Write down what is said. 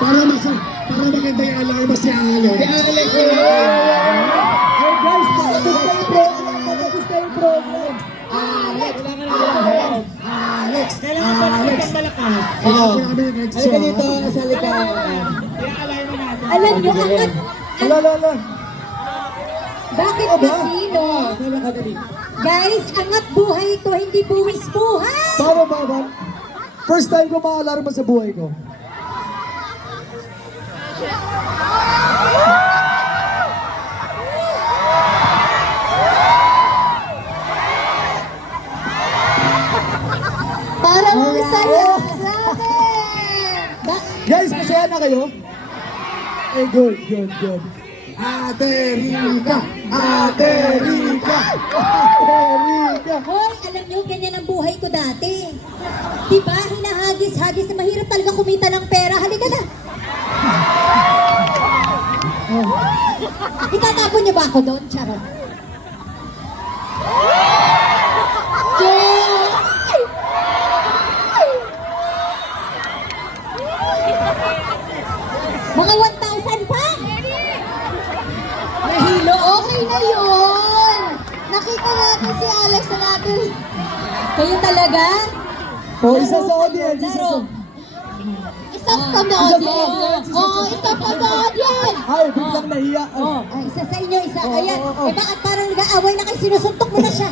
Para maganda yung alarma si Alex. Si Alex. Hey guys, patapos na yung program. Alex! Alex. Kailangan pa natin ang malakas. Halika dito, Sali ka. I-align mo natin. Alam nyo, angat. Ala. Bakit kasi, no? Guys, angat buhay ito, hindi buwis buhay. Bawal. First time ko ma-alarma sa buhay ko. Parang masaya. Guys, masaya na kayo? Eh, good. Ate Rica! Hoy, alam nyo, ganyan ang buhay ko dati. Diba, hinahagis-hagis na mahirap talaga kumita ng pera. Halika na. Itatapon niyo ba ako doon, Charot? Mga 1,000 pa! Nahilo, okay na yun! Nakita natin si Alex na natin. Kayo talaga? Isa sa audience. Isa from the audience. Oo, isa from the audience. Ay, biglang nahiya. Ay, isa sa inyo, isa. Ayan. Eh bakit parang nag-aaway na kayo, sinusuntok mo na siya.